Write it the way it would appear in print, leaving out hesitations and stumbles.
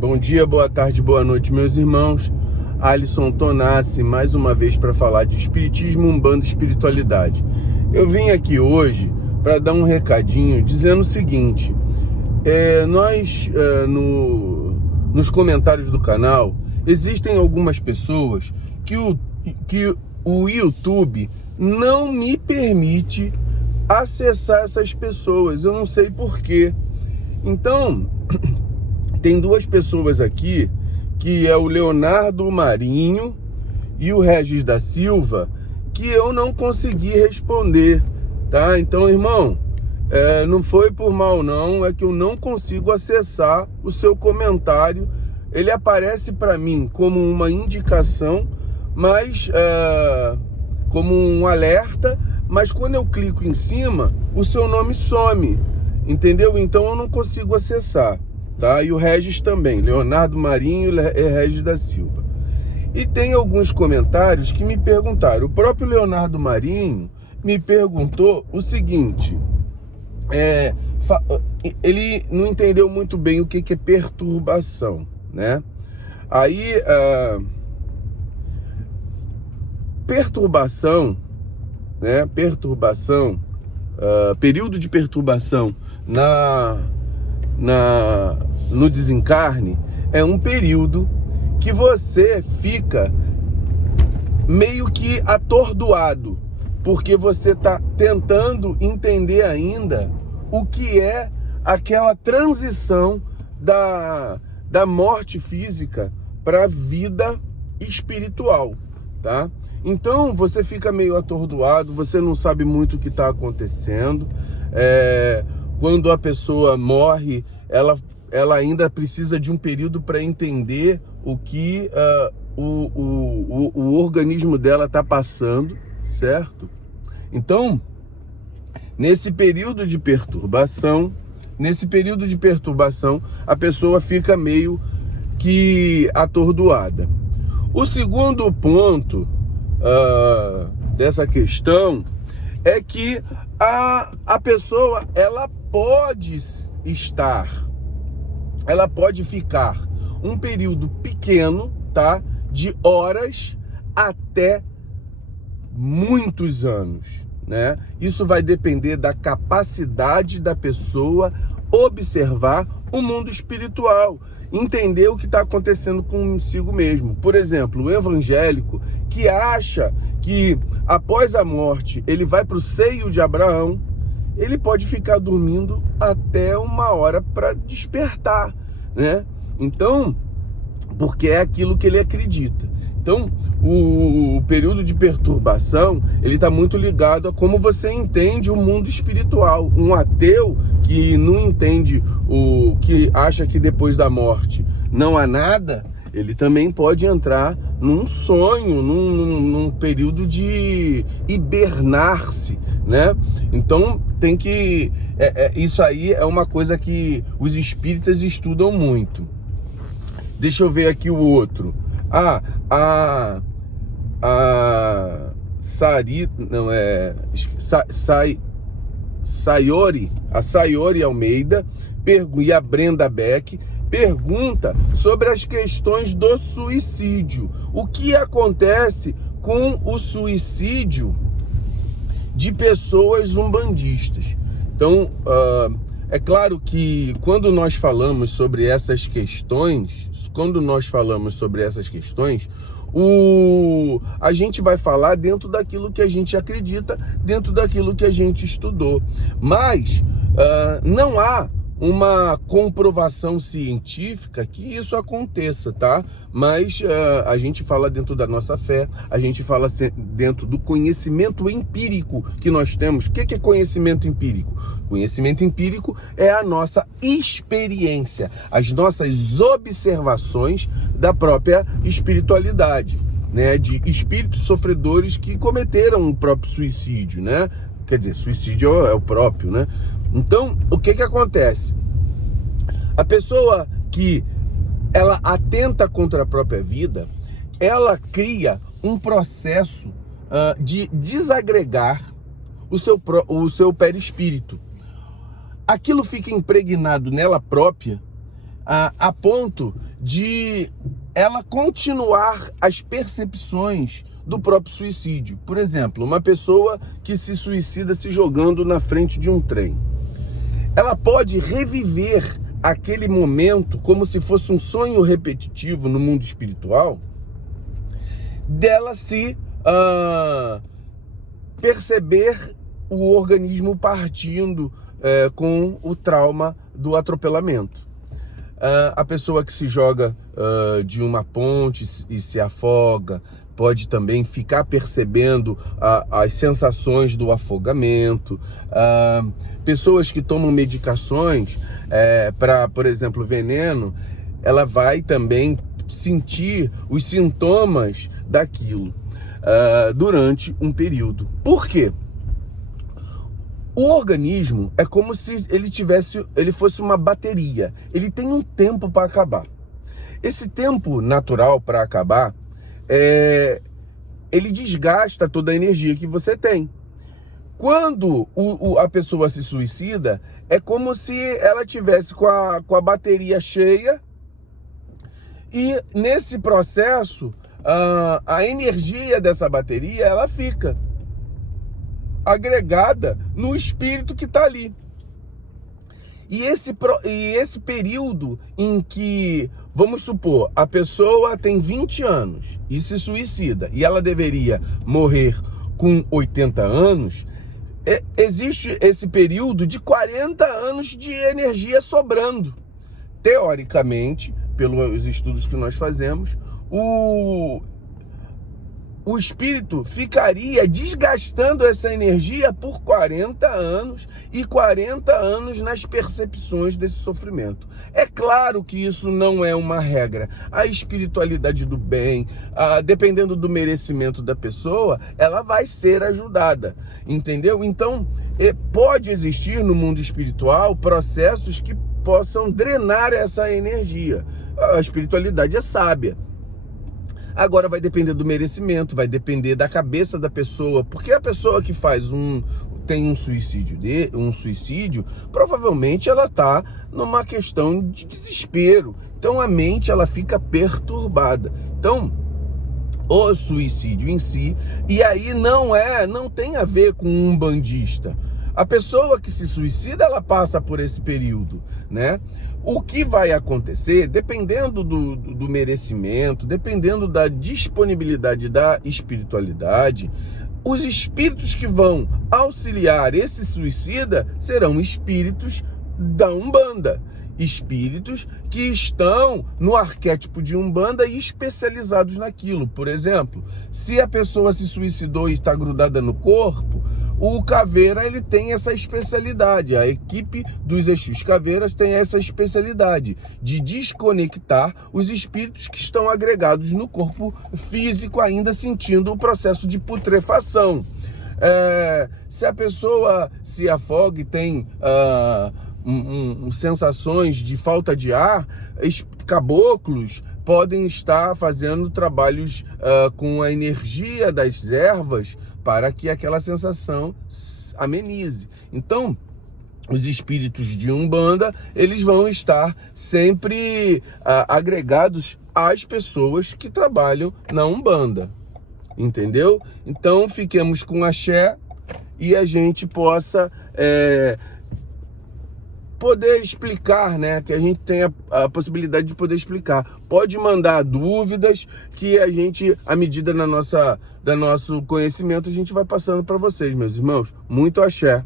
Bom dia, boa tarde, boa noite, meus irmãos. Alisson Tonassi, mais uma vez para falar de Espiritismo, Umbanda e Espiritualidade. Eu vim aqui hoje para dar um recadinho dizendo o seguinte: nos comentários do canal existem algumas pessoas que o YouTube não me permite acessar essas pessoas. Eu não sei porquê. Então, tem duas pessoas aqui, que é o Leonardo Marinho e o Regis da Silva, que eu não consegui responder, tá? Então, irmão, não foi por mal não, é que eu não consigo acessar o seu comentário. Ele aparece para mim como uma indicação, mas como um alerta, mas quando eu clico em cima, o seu nome some, entendeu? Então eu não consigo acessar. Tá? E o Regis também, Leonardo Marinho e Regis da Silva. E tem alguns comentários que me perguntaram. O próprio Leonardo Marinho me perguntou o seguinte: ele não entendeu muito bem o que é perturbação, né? Aí, perturbação, né? Período de perturbação no desencarne é um período que você fica meio que atordoado, porque você está tentando entender ainda o que é aquela transição da morte física para a vida espiritual, tá? Então você fica meio atordoado, você não sabe muito o que está acontecendo. Quando a pessoa morre, ela ainda precisa de um período para entender o que o organismo dela está passando, certo? Então, nesse período de perturbação, a pessoa fica meio que atordoada. O segundo ponto dessa questão é que a pessoa, ela pode ficar um período pequeno, tá? De horas até muitos anos, né? Isso vai depender da capacidade da pessoa observar o mundo espiritual, entender o que está acontecendo consigo mesmo. Por exemplo, o evangélico que acha que após a morte ele vai para o seio de Abraão, ele pode ficar dormindo até 1 hora para despertar, né? Então, porque é aquilo que ele acredita. Então, o período de perturbação, ele está muito ligado a como você entende o mundo espiritual. Um ateu que não entende que acha que depois da morte não há nada, ele também pode entrar num sonho, num período de hibernar-se, né? Então tem que... isso aí é uma coisa que os espíritas estudam muito. Deixa eu ver aqui o outro. A Sayori Almeida e a Brenda Beck pergunta sobre as questões do suicídio. O que acontece com o suicídio de pessoas umbandistas? Então, é claro que quando nós falamos sobre essas questões, a gente vai falar dentro daquilo que a gente acredita, dentro daquilo que a gente estudou. Mas não há uma comprovação científica que isso aconteça, tá? Mas a gente fala dentro da nossa fé, a gente fala dentro do conhecimento empírico que nós temos. O que é conhecimento empírico? Conhecimento empírico é a nossa experiência, as nossas observações da própria espiritualidade, né? De espíritos sofredores que cometeram o próprio suicídio, né? Quer dizer, suicídio é o próprio, né? Então, o que acontece? A pessoa que ela atenta contra a própria vida, ela cria um processo de desagregar o seu perispírito. Aquilo fica impregnado nela própria a ponto de ela continuar as percepções do próprio suicídio. Por exemplo, uma pessoa que se suicida se jogando na frente de um trem. Ela pode reviver aquele momento como se fosse um sonho repetitivo no mundo espiritual, dela se perceber o organismo partindo com o trauma do atropelamento. A pessoa que se joga de uma ponte e se afoga pode também ficar percebendo as sensações do afogamento. Pessoas que tomam medicações para, por exemplo, veneno, ela vai também sentir os sintomas daquilo durante um período. Por quê? O organismo é como se ele fosse uma bateria. Ele tem um tempo para acabar. Esse tempo natural para acabar, ele desgasta toda a energia que você tem. Quando a pessoa se suicida, é como se ela tivesse com a bateria cheia, e nesse processo, a energia dessa bateria, ela fica agregada no espírito que está ali. E esse período em que, vamos supor, a pessoa tem 20 anos e se suicida, e ela deveria morrer com 80 anos, existe esse período de 40 anos de energia sobrando. Teoricamente, pelos estudos que nós fazemos, o espírito ficaria desgastando essa energia por 40 anos e 40 anos nas percepções desse sofrimento. É claro que isso não é uma regra. A espiritualidade do bem, dependendo do merecimento da pessoa, ela vai ser ajudada, entendeu? Então, pode existir no mundo espiritual processos que possam drenar essa energia. A espiritualidade é sábia. Agora vai depender do merecimento, vai depender da cabeça da pessoa, porque a pessoa que tem um suicídio, provavelmente ela está numa questão de desespero. Então a mente ela fica perturbada. Então o suicídio em si, e aí não tem a ver com um umbandista. A pessoa que se suicida, ela passa por esse período, né? O que vai acontecer, dependendo do merecimento, dependendo da disponibilidade da espiritualidade, os espíritos que vão auxiliar esse suicida serão espíritos da Umbanda. Espíritos que estão no arquétipo de Umbanda e especializados naquilo. Por exemplo, se a pessoa se suicidou e está grudada no corpo, o Caveira ele tem essa especialidade. A equipe dos Exus Caveiras tem essa especialidade de desconectar os espíritos que estão agregados no corpo físico, ainda sentindo o processo de putrefação. Se a pessoa se afoga e tem sensações de falta de ar, caboclos podem estar fazendo trabalhos com a energia das ervas para que aquela sensação amenize. Então, os espíritos de Umbanda, eles vão estar sempre agregados às pessoas que trabalham na Umbanda, entendeu? Então, fiquemos com axé e a gente possa poder explicar, né? Que a gente tenha a possibilidade de poder explicar. Pode mandar dúvidas que a gente, à medida do nosso conhecimento, a gente vai passando para vocês, meus irmãos. Muito axé.